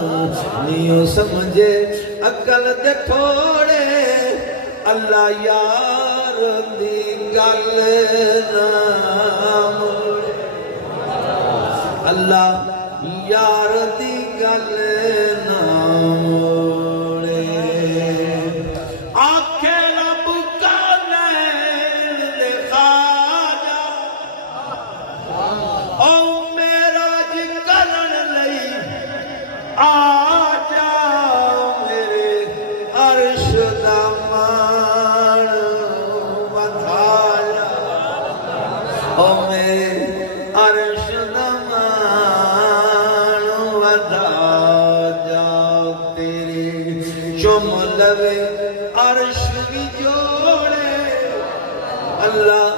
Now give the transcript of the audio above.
neo समझे अकल दे थोड़े अल्लाह यार दी गल ना मोड़े अल्लाह यार दी गल ना मोड़े आखे रब का नैन दे खाजा ओ मेरा जी करन लई आ जा मेरे अर्श दा मान वधाया ओ मेरे अर्श दा मान वधा जा तेरे चुम लवे अर्श भी जोड़े अल्लाह